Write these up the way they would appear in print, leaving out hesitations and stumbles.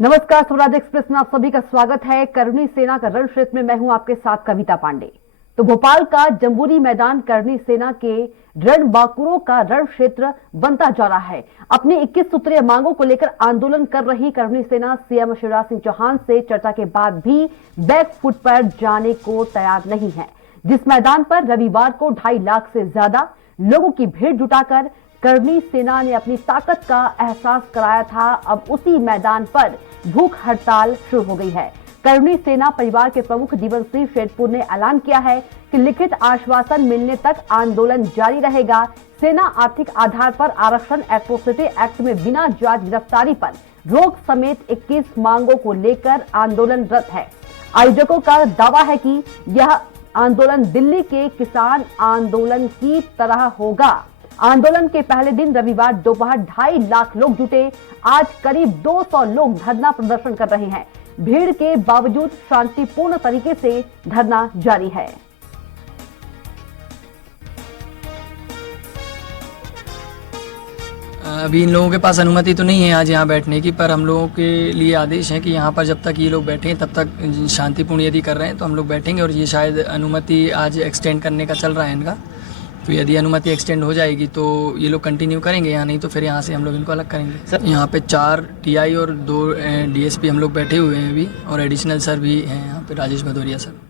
नमस्कार, स्वराज एक्सप्रेस में आप सभी का स्वागत है। करणी सेना का रण क्षेत्र में मैं हूं आपके साथ कविता पांडे। तो भोपाल का जंबूरी मैदान करणी सेना के रणबांकुरों का रण क्षेत्र बनता जा रहा है। अपनी 21 सूत्रीय मांगों को लेकर आंदोलन कर रही करणी सेना सीएम शिवराज सिंह चौहान से चर्चा के बाद भी बैक फुट पर जाने को तैयार नहीं है। जिस मैदान पर रविवार को 2.5 लाख से ज्यादा लोगों की भीड़ जुटाकर करणी सेना ने अपनी ताकत का एहसास कराया था, अब उसी मैदान पर भूख हड़ताल शुरू हो गई है। करणी सेना परिवार के प्रमुख जीवन सिंह शेरपुर ने ऐलान किया है कि लिखित आश्वासन मिलने तक आंदोलन जारी रहेगा। सेना आर्थिक आधार पर आरक्षण, एट्रोसिटी एक्ट में बिना जांच गिरफ्तारी पर रोक समेत 21 मांगों को लेकर आंदोलनरत है। आयोजकों का दावा है कि यह आंदोलन दिल्ली के किसान आंदोलन की तरह होगा। आंदोलन के पहले दिन रविवार दोपहर 2.5 लाख लोग जुटे। आज करीब 200 लोग धरना प्रदर्शन कर रहे हैं। भीड़ के बावजूद शांतिपूर्ण तरीके से धरना जारी है। अभी इन लोगों के पास अनुमति तो नहीं है आज यहाँ बैठने की, पर हम लोगों के लिए आदेश है कि यहाँ पर जब तक ये लोग बैठे हैं तब तक शांतिपूर्ण यदि कर रहे हैं तो हम लोग बैठेंगे। और ये शायद अनुमति आज एक्सटेंड करने का चल रहा है इनका, तो यदि अनुमति एक्सटेंड हो जाएगी तो ये लोग कंटिन्यू करेंगे, यहाँ नहीं तो फिर यहाँ से हम लोग इनको अलग करेंगे। सर यहाँ पे 4 टीआई और 2 डीएसपी हम लोग बैठे हुए हैं अभी, और एडिशनल सर भी हैं यहाँ पे, राजेश भदौरिया सर।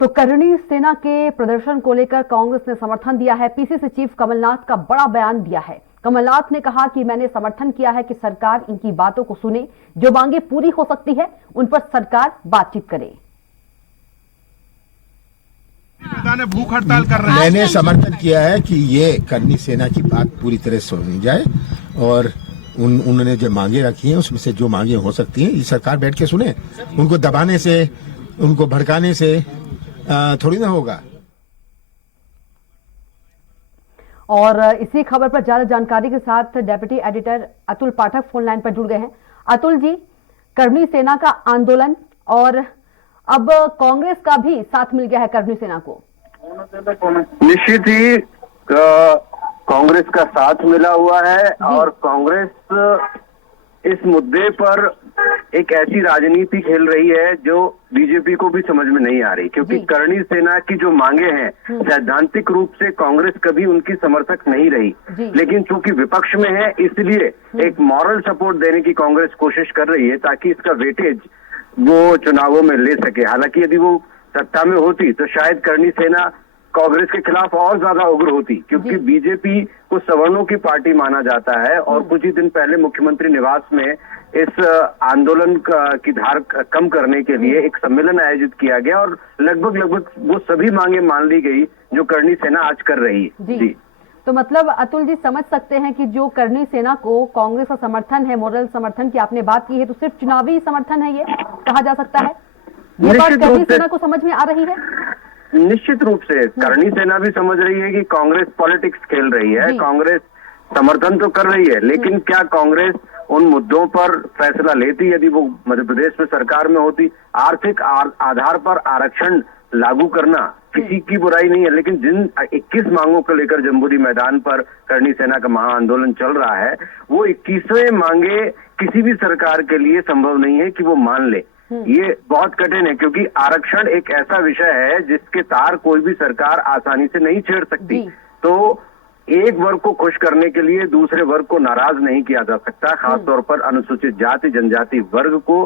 तो करणी सेना के प्रदर्शन को लेकर कांग्रेस ने समर्थन दिया है। पीसीसी चीफ कमलनाथ का बड़ा बयान दिया है। कमलनाथ ने कहा कि मैंने समर्थन किया है कि सरकार इनकी बातों को सुने, जो मांगे पूरी हो सकती है उन पर सरकार बातचीत करे। भूख हड़ताल कर रहे हैं। मैंने समर्थन किया है कि ये करणी सेना की बात पूरी तरह सुनी जाए और उन्होंने जो मांगे रखी हैं उसमें से जो मांगे हो सकती हैं ये सरकार बैठ के सुने। उनको दबाने से, उनको भड़काने से थोड़ी ना होगा। और इसी खबर पर ज्यादा जानकारी के साथ डेप्यूटी एडिटर अतुल पाठक फोन लाइन पर जुड़ गए हैं। अतुल जी, करणी सेना का आंदोलन और अब कांग्रेस का भी साथ मिल गया है करणी सेना को। निश्चित ही कांग्रेस का साथ मिला हुआ है और कांग्रेस इस मुद्दे पर एक ऐसी राजनीति खेल रही है जो बीजेपी को भी समझ में नहीं आ रही, क्योंकि करणी सेना की जो मांगे हैं सैद्धांतिक रूप से कांग्रेस कभी उनकी समर्थक नहीं रही, लेकिन चूंकि विपक्ष में है इसलिए एक मॉरल सपोर्ट देने की कांग्रेस कोशिश कर रही है ताकि इसका वेटेज वो चुनावों में ले सके। हालांकि यदि वो सत्ता में होती तो शायद करणी सेना कांग्रेस के खिलाफ और ज्यादा उग्र होती, क्योंकि बीजेपी को सवर्णों की पार्टी माना जाता है। और कुछ ही दिन पहले मुख्यमंत्री निवास में इस आंदोलन की धार कम करने के लिए एक सम्मेलन आयोजित किया गया और लगभग वो सभी मांगे मान ली गई जो करणी सेना आज कर रही है। जी तो मतलब अतुल जी समझ सकते हैं कि जो करणी सेना को कांग्रेस का समर्थन है, मोरल समर्थन की आपने बात की है, तो सिर्फ चुनावी समर्थन है ये कहा जा सकता है? ये बात करणी सेना को समझ में आ रही है? निश्चित रूप से करणी सेना भी समझ रही है कि कांग्रेस पॉलिटिक्स खेल रही है। कांग्रेस समर्थन तो कर रही है, लेकिन क्या कांग्रेस उन मुद्दों पर फैसला लेती यदि वो मध्य प्रदेश में सरकार में होती? आर्थिक आधार पर आरक्षण लागू करना किसी की बुराई नहीं है, लेकिन जिन 21 मांगों को लेकर जंबूरी मैदान पर करणी सेना का महाआंदोलन चल रहा है वो 21वें मांगे किसी भी सरकार के लिए संभव नहीं है कि वो मान ले। ये बहुत कठिन है, क्योंकि आरक्षण एक ऐसा विषय है जिसके तार कोई भी सरकार आसानी से नहीं छेड़ सकती। तो एक वर्ग को खुश करने के लिए दूसरे वर्ग को नाराज नहीं किया जा सकता। खासतौर पर अनुसूचित जाति जनजाति वर्ग को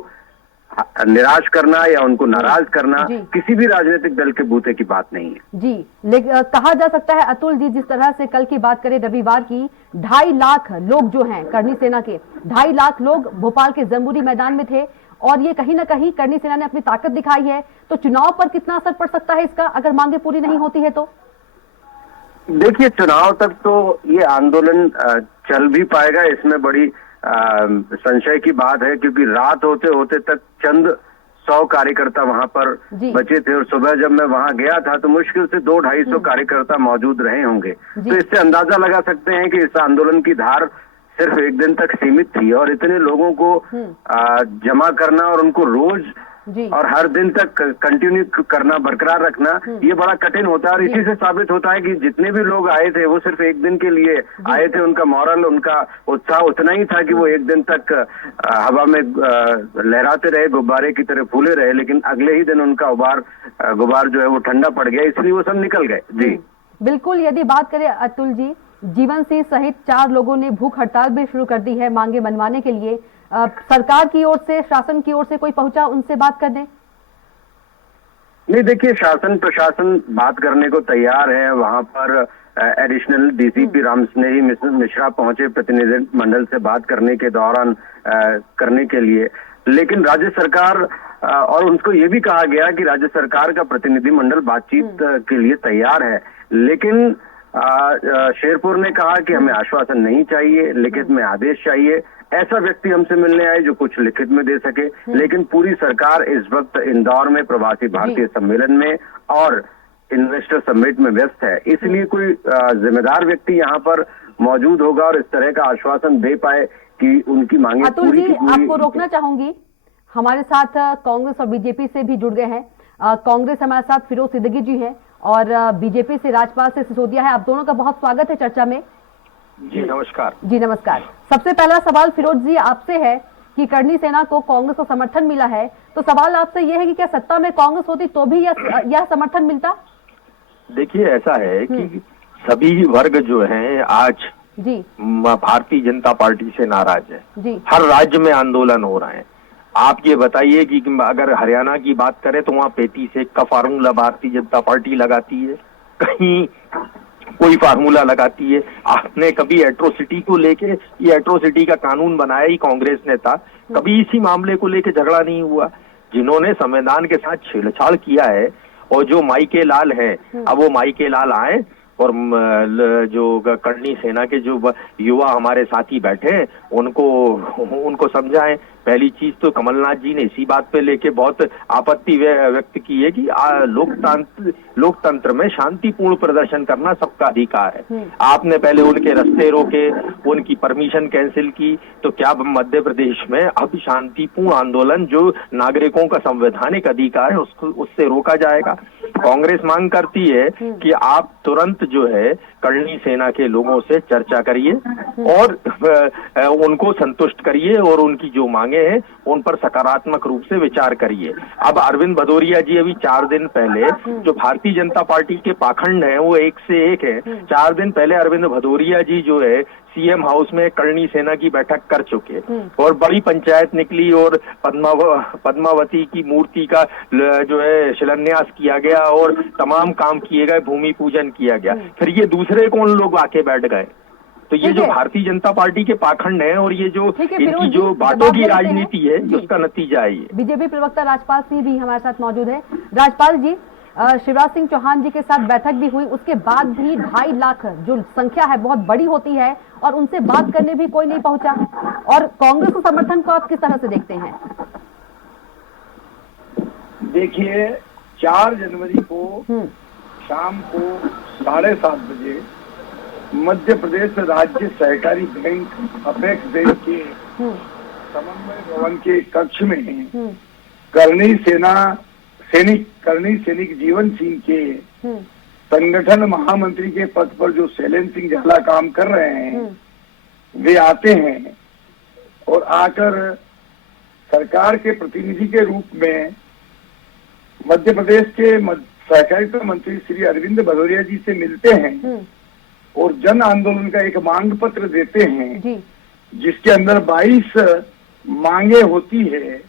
निराश करना या उनको नाराज करना किसी भी राजनीतिक दल के बूते की बात नहीं है। जी, लेकिन कहा जा सकता है अतुल जी, जिस तरह से कल की बात करें रविवार की, 2.5 लाख लोग जो हैं करणी सेना के, 2.5 लाख लोग भोपाल के जंबूरी मैदान में थे और ये कहीं ना कहीं करणी सेना ने अपनी ताकत दिखाई है। तो चुनाव पर कितना असर पड़ सकता है इसका अगर मांगे पूरी नहीं होती है तो? देखिए, चुनाव तक तो ये आंदोलन चल भी पाएगा, इसमें बड़ी संशय की बात है, क्योंकि रात होते होते तक चंद 100 कार्यकर्ता वहां पर बचे थे और सुबह जब मैं वहां गया था तो मुश्किल से 200-250 कार्यकर्ता मौजूद रहे होंगे। तो इससे अंदाजा लगा सकते हैं कि इस आंदोलन की धार सिर्फ एक दिन तक सीमित थी और इतने लोगों को जमा करना और उनको रोज जी। और हर दिन तक कंटिन्यू करना, बरकरार रखना, ये बड़ा कठिन होता है। और इसी से साबित होता है कि जितने भी लोग आए थे वो सिर्फ एक दिन के लिए आए थे। उनका मॉरल, उनका उत्साह उतना ही था कि वो एक दिन तक हवा में लहराते रहे, गुब्बारे की तरह फूले रहे, लेकिन अगले ही दिन उनका गुब्बार जो है वो ठंडा पड़ गया, इसलिए वो सब निकल गए। जी बिल्कुल। यदि बात करें अतुल जी, जीवन सिंह सहित 4 लोगों ने भूख हड़ताल भी शुरू कर दी है मांगे मनवाने के लिए। सरकार की ओर से, शासन की ओर से कोई पहुंचा उनसे बात करने? नहीं, देखिए, शासन प्रशासन बात करने को तैयार है। वहां पर एडिशनल डीसीपी रामस्नेही मिश्रा पहुंचे प्रतिनिधिमंडल से बात करने के दौरान करने के लिए, लेकिन राज्य सरकार और उनको ये भी कहा गया कि राज्य सरकार का प्रतिनिधिमंडल बातचीत के लिए तैयार है, लेकिन शेरपुर ने कहा कि हमें आश्वासन नहीं चाहिए, लिखित में आदेश चाहिए। ऐसा व्यक्ति हमसे मिलने आए जो कुछ लिखित में दे सके, लेकिन पूरी सरकार इस वक्त इंदौर में प्रवासी भारतीय सम्मेलन में और इन्वेस्टर समिट में व्यस्त है, इसलिए कोई जिम्मेदार व्यक्ति यहाँ पर मौजूद होगा और इस तरह का आश्वासन दे पाए कि उनकी मांगे अतुल पूरी जी, की पूरी। आपको रोकना चाहूंगी, हमारे साथ कांग्रेस और बीजेपी से भी जुड़ गए हैं। कांग्रेस हमारे साथ फिरोज सिद्दीकी जी हैं और बीजेपी से राजपाल से सिसोदिया है। आप दोनों का बहुत स्वागत है चर्चा में। जी नमस्कार। जी नमस्कार। सबसे पहला सवाल फिरोज जी आपसे है कि करणी सेना को कांग्रेस का समर्थन मिला है, तो सवाल आपसे यह है कि क्या सत्ता में कांग्रेस होती तो भी यह समर्थन मिलता? देखिए, ऐसा है कि सभी वर्ग जो हैं आज जी भारतीय जनता पार्टी से नाराज है। जी हर राज्य में आंदोलन हो रहे हैं। आप ये बताइए कि अगर हरियाणा की बात करें तो वहाँ 35 का फार्मूला भारतीय जनता पार्टी लगाती है, कहीं कोई फार्मूला लगाती है। आपने कभी एट्रोसिटी को लेके, ये एट्रोसिटी का कानून बनाया ही कांग्रेस ने था, कभी इसी मामले को लेके झगड़ा नहीं हुआ। जिन्होंने संविधान के साथ छेड़छाड़ किया है और जो माइके लाल है, अब वो माइके लाल आए और जो करणी सेना के जो युवा हमारे साथी बैठे हैं उनको समझाएं। पहली चीज तो कमलनाथ जी ने इसी बात पे लेके बहुत आपत्ति व्यक्त की है कि लोकतंत्र में शांतिपूर्ण प्रदर्शन करना सबका अधिकार है। आपने पहले उनके रास्ते रोके, उनकी परमिशन कैंसिल की, तो क्या मध्य प्रदेश में अब शांतिपूर्ण आंदोलन जो नागरिकों का संवैधानिक अधिकार है उससे रोका जाएगा? कांग्रेस मांग करती है कि आप तुरंत जो है करणी सेना के लोगों से चर्चा करिए और उनको संतुष्ट करिए और उनकी जो मांगे हैं उन पर सकारात्मक रूप से विचार करिए। अब अरविंद भदौरिया जी अभी 4 दिन पहले, जो भारतीय जनता पार्टी के पाखंड हैं वो एक से एक है, 4 दिन पहले अरविंद भदौरिया जी जो है सीएम हाउस में करणी सेना की बैठक कर चुके और बड़ी पंचायत निकली और पद्मावती की मूर्ति का जो है शिलान्यास किया गया और तमाम काम किए गए, भूमि पूजन किया गया। फिर ये दूसरे कौन लोग आके बैठ गए? तो ये जो भारतीय जनता पार्टी के पाखंड है और ये जो इनकी जो बातों की राजनीति है, उसका नतीजा है ये। बीजेपी प्रवक्ता राजपाल सिंह भी हमारे साथ मौजूद है। राजपाल जी, शिवराज सिंह चौहान जी के साथ बैठक भी हुई, उसके बाद भी 2.5 लाख जो संख्या है बहुत बड़ी होती है और उनसे बात करने भी कोई नहीं पहुंचा, और कांग्रेस के समर्थन को आप किस तरह से देखते हैं? देखिए, 4 जनवरी को शाम को 7:30 बजे मध्य प्रदेश राज्य सहकारी बैंक अपेक्स बैंक के समन्वय भवन के कक्ष में करणी सैनिक जीवन सिंह के संगठन महामंत्री के पद पर जो शैलेंद्र सिंह झाला काम कर रहे हैं वे आते हैं और आकर सरकार के प्रतिनिधि के रूप में मध्य प्रदेश के सहकारिता मंत्री श्री अरविंद भदौरिया जी से मिलते हैं और जन आंदोलन का एक मांग पत्र देते हैं जिसके अंदर 22 मांगे होती है।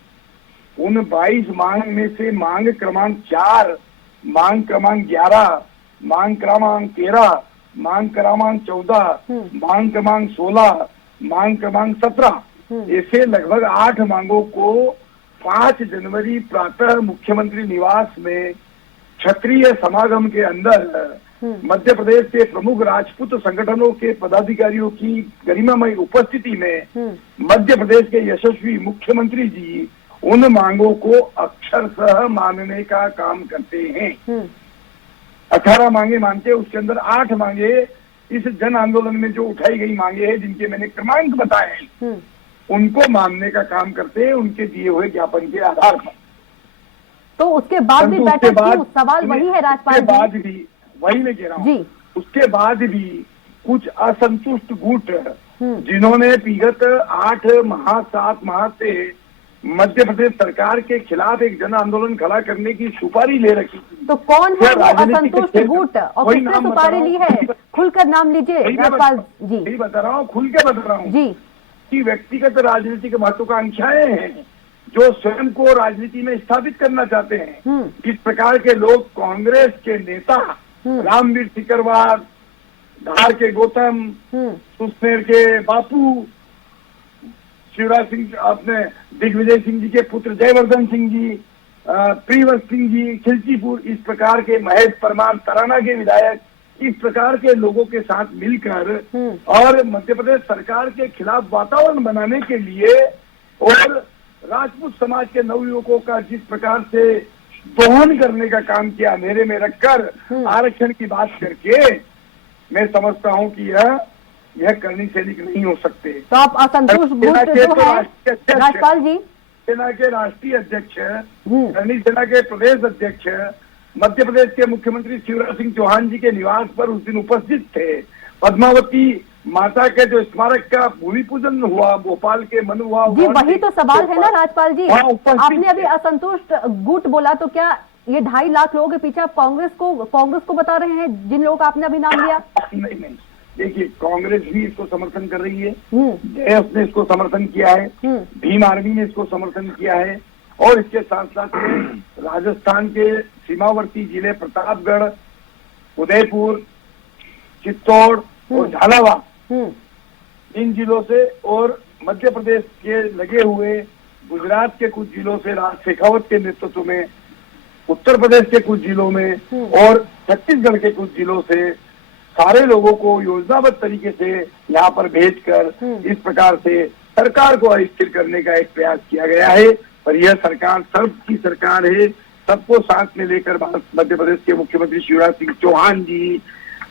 उन 22 मांग में से मांग क्रमांक 4, मांग क्रमांक 11, मांग क्रमांक 13, मांग क्रमांक 14, मांग क्रमांक 16, मांग क्रमांक 17, ऐसे लगभग 8 मांगों को 5 जनवरी प्रातः मुख्यमंत्री निवास में क्षत्रिय समागम के अंदर मध्य प्रदेश के प्रमुख राजपूत संगठनों के पदाधिकारियों की गरिमामय उपस्थिति में मध्य प्रदेश के यशस्वी मुख्यमंत्री जी उन मांगों को अक्षरशः मानने का काम करते हैं। 18 मांगे मानते हैं, उसके अंदर 8 मांगे इस जन आंदोलन में जो उठाई गई मांगे हैं जिनके मैंने क्रमांक बताए हैं उनको मानने का काम करते हैं उनके दिए हुए ज्ञापन के आधार पर। तो उसके बाद भी परंतु उसके बैठक क्यों? बाद- सवाल वही है राजपाल उसके बाद जी। भी वही मैं कह रहा हूँ। जी। उसके बाद भी कुछ असंतुष्ट गुट जिन्होंने विगत 8 माह 7 माह से मध्य प्रदेश सरकार के खिलाफ एक जन आंदोलन खड़ा करने की सुपारी ले रखी थी। तो कौन है वो राजनीति के असंतुष्ट क्षेत्र- गुट और वही किसने नाम बता सुपारी रहा ली हूँ। है? खुलकर नाम लीजिए राजपाल जी। यही बता रहा हूँ, खुल के बता रहा हूँ जी कि व्यक्तिगत राजनीतिक महत्वाकांक्षाएं हैं जो स्वयं को राजनीति में स्थापित करना चाहते हैं। इस प्रकार के लोग कांग्रेस के नेता रामवीर सिकरवार, धार के गौतम, सुसनेर के बापू, शिवराज सिंह, अपने दिग्विजय सिंह जी के पुत्र जयवर्धन सिंह जी, प्रियवंश सिंह जी खिलचीपुर, इस प्रकार के महेश परमार तराना के विधायक, इस प्रकार के लोगों के साथ मिलकर और मध्य प्रदेश सरकार के खिलाफ वातावरण बनाने के लिए और राजपूत समाज के नवयुवकों का जिस प्रकार से दोहन करने का काम किया, मेरे में रखकर आरक्षण की बात करके, मैं समझता हूं कि यह करनी सैनिक नहीं हो सकते। तो आप असंतुष्ट गुट जो है राजपाल जी, सेना के राष्ट्रीय अध्यक्ष, करनी सेना के प्रदेश अध्यक्ष, मध्य प्रदेश के मुख्यमंत्री शिवराज सिंह चौहान जी के निवास पर उस दिन उपस्थित थे। पद्मावती माता के जो स्मारक का भूमि पूजन हुआ भोपाल के मनुआ, जी वही तो सवाल है ना राजपाल जी। वहाँ उपस्थित आपने अभी थे। असंतुष्ट गुट बोला, तो क्या ये 2.5 लाख लोगों के पीछे आप कांग्रेस को बता रहे हैं, जिन लोगों का आपने अभी नाम लिया? नहीं, देखिए कांग्रेस भी इसको समर्थन कर रही है, जेएस ने इसको समर्थन किया है, भीम आर्मी ने इसको समर्थन किया है, और इसके साथ साथ में राजस्थान के सीमावर्ती जिले प्रतापगढ़, उदयपुर, चित्तौड़ और झालावाड़, इन जिलों से और मध्य प्रदेश के लगे हुए गुजरात के कुछ जिलों से राज शेखावत के नेतृत्व में, उत्तर प्रदेश के कुछ जिलों में और छत्तीसगढ़ के कुछ जिलों से सारे लोगों को योजनाबद्ध तरीके से यहाँ पर भेजकर इस प्रकार से सरकार को अस्थिर करने का एक प्रयास किया गया है। और यह सरकार सबकी सरकार है, सबको साथ में लेकर मध्य प्रदेश के मुख्यमंत्री शिवराज सिंह चौहान जी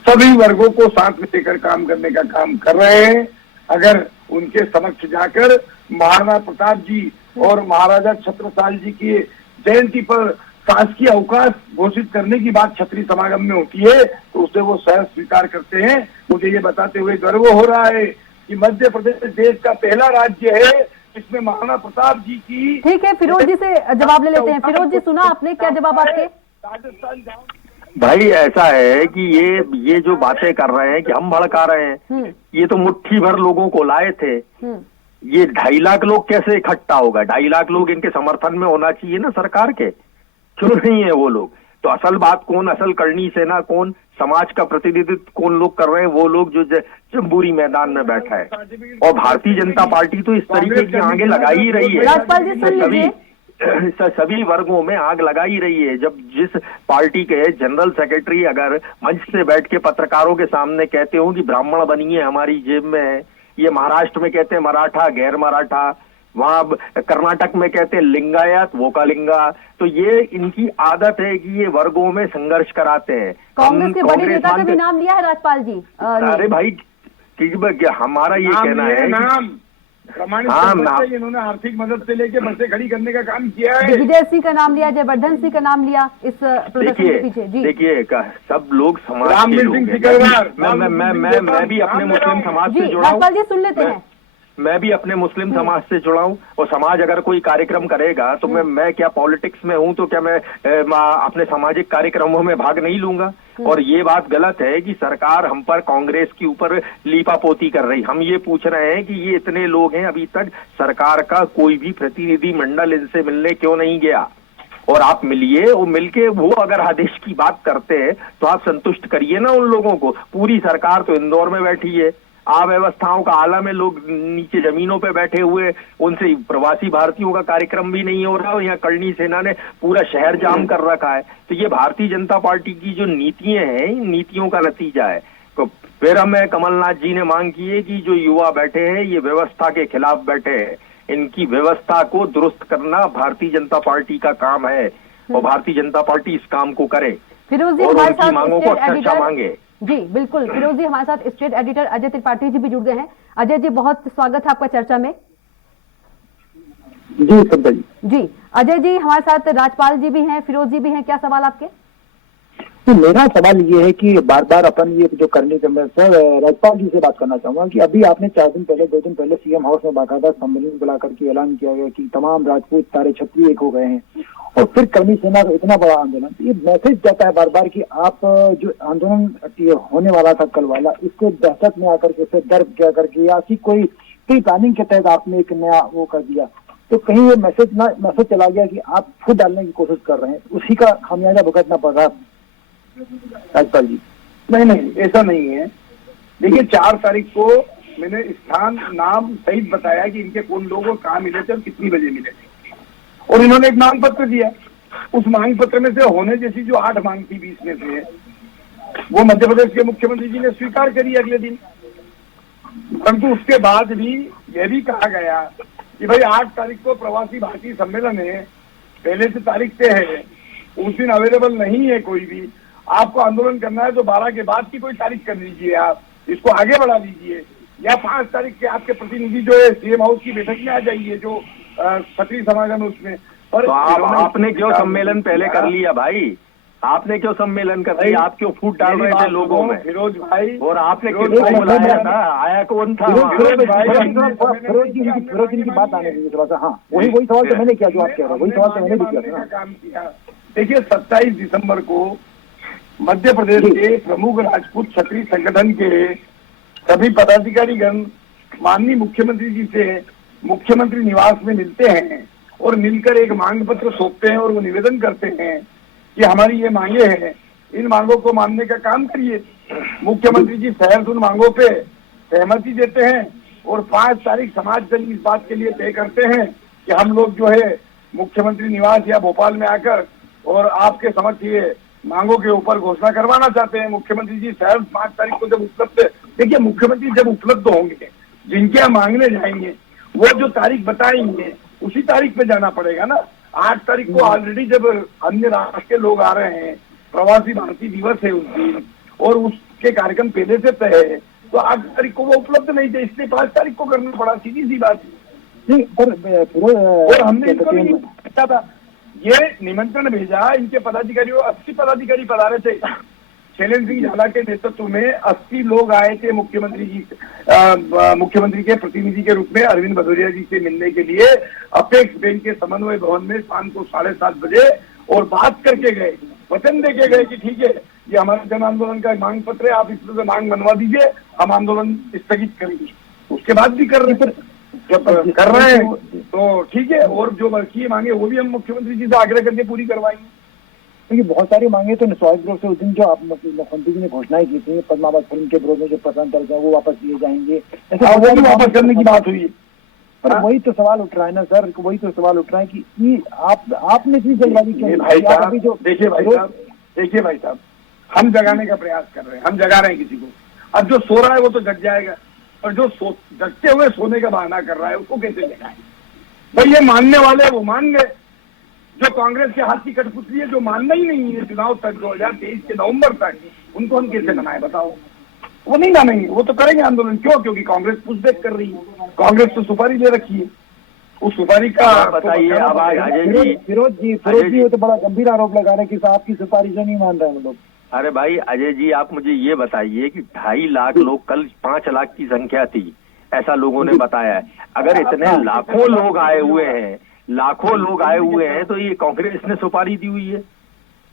सभी वर्गों को साथ में लेकर काम करने का काम कर रहे हैं। अगर उनके समक्ष जाकर महाराणा प्रताप जी और महाराजा छत्रसाल जी की जयंती पर शासकीय अवकाश घोषित करने की बात क्षत्रिय समागम में होती है तो उसे वो सहज स्वीकार करते हैं। मुझे ये बताते हुए गर्व हो रहा है कि मध्य प्रदेश देश का पहला राज्य है इसमें महाराणा प्रताप जी की। ठीक है, फिरोज जी से जवाब ले लेते हैं। फिरोज जी, सुना आपने, क्या जवाब आपके? राजस्थान जाओ भाई ऐसा है कि ये जो बातें कर रहे हैं कि हम भड़का रहे हैं, ये तो मुट्ठी भर लोगों को लाए थे। ये 2.5 लाख लोग कैसे इकट्ठा होगा? 2.5 लाख लोग इनके समर्थन में होना चाहिए ना सरकार के, क्यों नहीं है वो लोग? तो असल बात कौन, असल करनी सेना कौन, समाज का प्रतिनिधित्व कौन लोग कर रहे हैं? वो लोग जो जम्बूरी मैदान में बैठा है। और भारतीय जनता पार्टी तो इस तरीके की आगे लगा ही रही है, राजपाल जी सुन लीजिए, सभी वर्गों में आग लगा ही रही है। जब जिस पार्टी के जनरल सेक्रेटरी अगर मंच से बैठ के पत्रकारों के सामने कहते हो कि ब्राह्मण बनिए हमारी जेब में है, ये महाराष्ट्र में कहते हैं मराठा गैर मराठा, वहां कर्नाटक में कहते हैं लिंगायत वो का लिंगा, तो ये इनकी आदत है कि ये वर्गों में संघर्ष कराते हैं। कांग्रेस के बड़े नेता का भी नाम लिया है राजपाल जी। अरे भाई हमारा ये कहना है नाम प्रमाणित इन्होंने आर्थिक मदद से लेके बसें खड़ी करने का काम किया है। दिग्विजय सिंह का नाम लिया, जयवर्धन सिंह का नाम लिया इस प्रदर्शन के पीछे। जी देखिए सब लोग समाज के रामवीर लोग सिंह हैं। सिकरवार, मैं भी अपने मुस्लिम समाज जी से जुड़ा हूँ। राजपाल जी सुन लेते हैं। मैं भी अपने मुस्लिम समाज से जुड़ा हूँ और समाज अगर कोई कार्यक्रम करेगा तो मैं क्या पॉलिटिक्स में हूँ तो क्या मैं अपने सामाजिक कार्यक्रमों में भाग नहीं लूंगा? और ये बात गलत है कि सरकार हम पर कांग्रेस के ऊपर लीपापोती कर रही। हम ये पूछ रहे हैं कि ये इतने लोग हैं, अभी तक सरकार का कोई भी प्रतिनिधि मंडल इनसे मिलने क्यों नहीं गया? और आप मिलिए और मिलके वो अगर आदेश की बात करते हैं तो आप संतुष्ट करिए ना उन लोगों को। पूरी सरकार तो इंदौर में बैठी है, अव्यवस्थाओं का आलम है, लोग नीचे जमीनों पे बैठे हुए, उनसे प्रवासी भारतीयों का कार्यक्रम भी नहीं हो रहा और यहाँ करनी सेना ने पूरा शहर जाम कर रखा है। तो ये भारतीय जनता पार्टी की जो नीतियां हैं, इन नीतियों का नतीजा है। तो फिर हमें कमलनाथ जी ने मांग की है कि जो युवा बैठे हैं ये व्यवस्था के खिलाफ बैठे हैं, इनकी व्यवस्था को दुरुस्त करना भारतीय जनता पार्टी का काम है और भारतीय जनता पार्टी इस काम को करे फिरोज जी और हमारे उनकी साथ मांगों को चर्चा मांगे। जी बिल्कुल, फिरोज जी हमारे साथ स्टेट एडिटर अजय त्रिपाठी जी भी जुड़ गए हैं। अजय जी बहुत स्वागत है आपका चर्चा में। जी सत्ता जी। जी अजय जी, हमारे साथ राजपाल जी भी हैं, फिरोज जी भी हैं, क्या सवाल आपके? तो मेरा सवाल ये है कि बार बार अपन ये जो करने के मैं सर राजपाल जी से बात करना चाहूंगा कि अभी आपने 4 दिन पहले 2 दिन पहले सीएम हाउस में बाकायदा सम्मेलन बुलाकर के ऐलान किया गया कि तमाम राजपूत सारे क्षत्रिय एक हो गए हैं, और फिर कर्मी सेना का इतना बड़ा आंदोलन। तो ये मैसेज जाता है बार बार कि आप जो आंदोलन होने वाला था कल वाला, इसको दहशत में आकर के डर क्या करके या कोई प्लानिंग के तहत आपने एक नया वो कर दिया, तो कहीं ये मैसेज चला गया कि आप खुद डालने की कोशिश कर रहे हैं, उसी का खामियाजा भुगतना पड़ रहा है राजपाल जी। नहीं ऐसा नहीं है। देखिए 4 तारीख को मैंने स्थान नाम सहित बताया कि इनके कौन लोगों कहाँ मिले थे और कितनी बजे मिले थे, और इन्होंने एक मांग पत्र दिया। उस मांग पत्र में से होने जैसी जो 8 मांग थी 20 में से, वो मध्य प्रदेश के मुख्यमंत्री जी ने स्वीकार करी अगले दिन। परंतु उसके बाद भी यह भी कहा गया कि भाई 8 तारीख को प्रवासी भारतीय सम्मेलन है, पहले से तारीख तय है, उस दिन अवेलेबल नहीं है कोई भी, आपको आंदोलन करना है तो 12 के बाद की कोई तारीख कर लीजिए, आप इसको आगे बढ़ा लीजिए, या 5 तारीख के आपके प्रतिनिधि जो है सीएम हाउस की बैठक में आ जाइए, जो क्षत्रिय समागम है उसमें। पर तो आपने क्यों सम्मेलन पहले कर लिया भाई? आपने क्यों सम्मेलन कर दिया? आप क्यों फूट डाल रहे थे लोगों में? फिरोज भाई, और आपने किसको बुलाया था? आया कौन था? फिरोज जी की बात आने दीजिए थोड़ा सा। हाँ वही सवाल तो मैंने किया जो आप कह रहे हैं, वही सवाल तो मैंने भी किया। देखिए 27 दिसंबर को मध्य प्रदेश के प्रमुख राजपूत क्षत्रिय संगठन के सभी पदाधिकारीगण माननीय मुख्यमंत्री जी से मुख्यमंत्री निवास में मिलते हैं और मिलकर एक मांग पत्र सौंपते हैं और वो निवेदन करते हैं कि हमारी ये मांगे हैं, इन मांगों को मानने का काम करिए। मुख्यमंत्री जी सहर्ष उन मांगों पे सहमति देते हैं और 5 तारीख समाज दल इस बात के लिए तय करते हैं कि हम लोग जो है मुख्यमंत्री निवास या भोपाल में आकर और आपके समक्ष ये मांगों के ऊपर घोषणा करवाना चाहते हैं। मुख्यमंत्री जी सहर्ष 5 तारीख को जब उपलब्ध, देखिए मुख्यमंत्री जब उपलब्ध होंगे, जिनके यहाँ मांगने जाएंगे, वो जो तारीख बताएंगे उसी तारीख पे जाना पड़ेगा ना। 8 तारीख को ऑलरेडी जब अन्य राष्ट्र के लोग आ रहे हैं, प्रवासी भारतीय दिवस है उस दिन, और उसके कार्यक्रम पहले से तय है, तो 8 तारीख को वो उपलब्ध नहीं थे, इसलिए 5 तारीख को करना पड़ा, सीधी सी बात है। और हमने इसको भी पूछा था, ये निमंत्रण भेजा, इनके पदाधिकारियों 80 पदाधिकारी पधारे थे। शैलेंद्र सिंह झाला के नेतृत्व में 80 लोग आए थे मुख्यमंत्री के प्रतिनिधि के रूप में अरविंद भदौरिया जी से मिलने के लिए अपेक्स बैंक के समन्वय भवन में शाम को 7:30 बजे, और बात करके गए, वचन देके गए कि ठीक है ये हमारे जन आंदोलन का मांग पत्र है, आप इसमें से मांग मनवा दीजिए, हम आंदोलन स्थगित करेंगे। उसके बाद भी कर रहे थे, जब कर रहे हैं तो ठीक है, और जो बाकी मांगे वो भी हम मुख्यमंत्री जी से आग्रह करके पूरी करवाएंगे। क्योंकि बहुत सारी मांगे तो स्वाभाविक रूप से उस दिन जो आप मुख्यमंत्री जी ने घोषणाएं की थी, पद्मावत फिल्म के विरोध में जो प्रकरण दर्ज है वो वापस लिए जाएंगे, ऐसे वो भी वापस करने की बात हुई है। पर वही तो सवाल उठ रहा है ना सर, वही तो सवाल उठ रहा है कि आपने इतनी जल्दबाजी क्यों? भाई साहब देखिए भाई साहब, हम जगाने का प्रयास कर रहे हैं, हम जगा रहे हैं किसी को। अब जो सो रहा है वो तो जग जाएगा, और जो जगते हुए सोने का बहाना कर रहा है उसको कैसे जगाएं? भाई ये मानने वाले वो मान गए, जो कांग्रेस के हाथ की कठपुतली है, जो मानना ही नहीं है चुनाव तक 2023 के नवंबर तक, उनको हम कैसे मनाए बताओ? वो नहीं मानेंगे, वो तो करेंगे आंदोलन। क्यों? क्योंकि कांग्रेस पुशबैक कर रही है, कांग्रेस तो सुपारी ले रखी है, उस सुपारी का बताइए। अब फिरोज जी वो तो बड़ा गंभीर आरोप लगा रहे हैं कि आपकी सुपारी से नहीं मान रहे हैं लोग। अरे भाई अजय जी, आप मुझे ये बताइए कि 2.5 लाख लोग, कल 5 लाख की संख्या थी ऐसा लोगों ने बताया है। अगर इतने लाखों लोग आए हुए हैं, तो ये कांग्रेस ने सुपारी दी हुई है,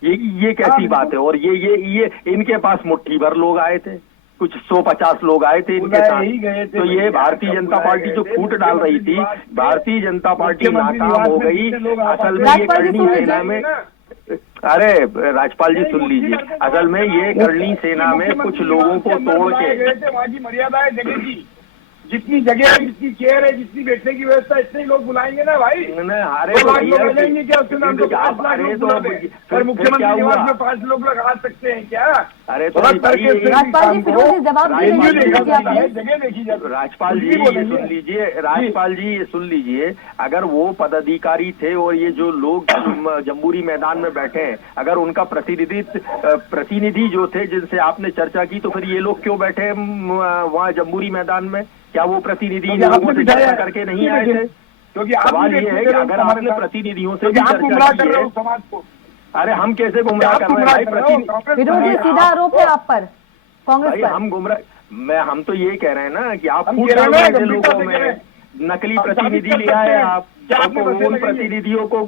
ये कैसी बात है? और ये इनके पास मुट्ठी भर लोग आए थे, कुछ 150 लोग आए थे इनके साथ। तो ये भारतीय जनता पार्टी जो फूट डाल रही थी, भारतीय जनता पार्टी नाकाम हो गई। असल में ये करनी सेना में, अरे राजपाल जी सुन लीजिए, असल में ये करनी सेना में कुछ लोगों को तोड़ के वहाँ की मर्यादा है जगह की, जितनी जगह है, जितनी चेयर है, जितनी बैठने की व्यवस्था, इतने ही लोग बुलाएंगे ना भाई। अरे तो बुलाएंगे क्या? उसके नाम तो 5 लाख लोग बुला दें। पर मुख्यमंत्री निवास में 5 लोग आ सकते हैं क्या? अरे तो राजपाल जी राजपाल जी ये सुन लीजिए, अगर वो पदाधिकारी थे और ये जो लोग जम्बूरी मैदान में बैठे हैं, अगर उनका प्रतिनिधि जो थे जिनसे आपने चर्चा की, तो फिर ये लोग क्यों बैठे वहाँ जम्बूरी मैदान में? क्या वो प्रतिनिधि लोगों से चर्चा करके नहीं आए थे? क्योंकि आप सवाल भी ये है देखते कि रहो अगर हमारे आपने साथ। प्रतिनिधियों से क्योंकि भी आप चर्चा गुमराह की कर रहे है, हो समाज को। अरे हम कैसे गुमराह आप कर रहे गुमराह हैं कर भाई? रहे हो, कांग्रेस फिरोज जी, कर रही है। सीधा आरोप है आप पर, कांग्रेस भाई पर। हम गुमराह, हम तो ये कह रहे हैं ना कि आप हम फूट कह रहे डाल हैं रहे ना, थे गंभीरता लोगों से कह रहे में, हैं। नकली हम साबित प्रतिनिधि कर ले सकते आए हैं आप, कि आपने तो बसें उन लगाई हैं। प्रतिनिधियों को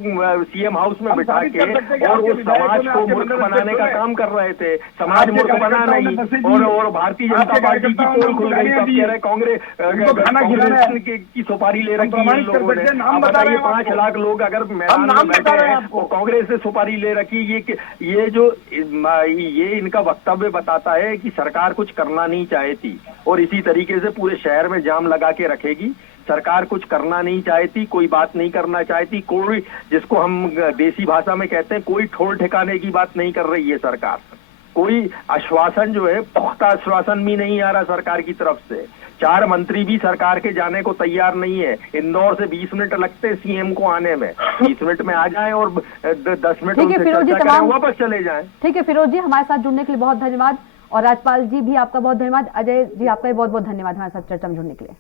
सीएम हाउस में हम बिठा साबित के कर सकते हैं कि और आपके उस विधायकों समाज ने को आपके मूर्ख मंदिर में बनाने का बैठे काम कर रहे थे। समाज आपके मूर्ख बना कार्यकर्ताओं ने नहीं, बसें दी हैं। और भारतीय जनता आपके पार्टी की कार्यकर्ताओं ने पोल खुल गई, गाड़ियां तब दी कह हैं। रहे कांग्रेस उनको खाना खिलाना है। की सुपारी ले रखी है प्रमाणित इन कर लोगों सकते ने। हैं, नाम अब बता रहे बताइए हैं 5 आपको। लाख लोग अगर मैदान नाम में बता बैठे रहे हैं हैं आपको। और कांग्रेस से सुपारी ले रखी, ये जो ये इनका वक्तव्य बताता है कि सरकार कुछ करना नहीं चाहती और इसी तरीके से पूरे शहर में जाम लगा के रखेगी। सरकार कुछ करना नहीं चाहती, कोई बात नहीं करना चाहती, कोई, जिसको हम देसी भाषा में कहते हैं, कोई ठोल ठिकाने की बात नहीं कर रही है सरकार। कोई आश्वासन जो है, पुख्ता आश्वासन भी नहीं आ रहा सरकार की तरफ से। 4 मंत्री भी सरकार के जाने को तैयार नहीं है। इंदौर से 20 मिनट लगते हैं सीएम को आने में, 20 मिनट में आ जाएं और 10 मिनट ठीक है उनसे फिरोज जी, चर्चा करें, तमाम वापस चले जाएं। ठीक है फिरोज जी, हमारे साथ जुड़ने के लिए बहुत धन्यवाद, और राजपाल जी भी आपका बहुत धन्यवाद, अजय जी आपका भी बहुत बहुत धन्यवाद हमारे साथ चर्चा में जुड़ने के लिए।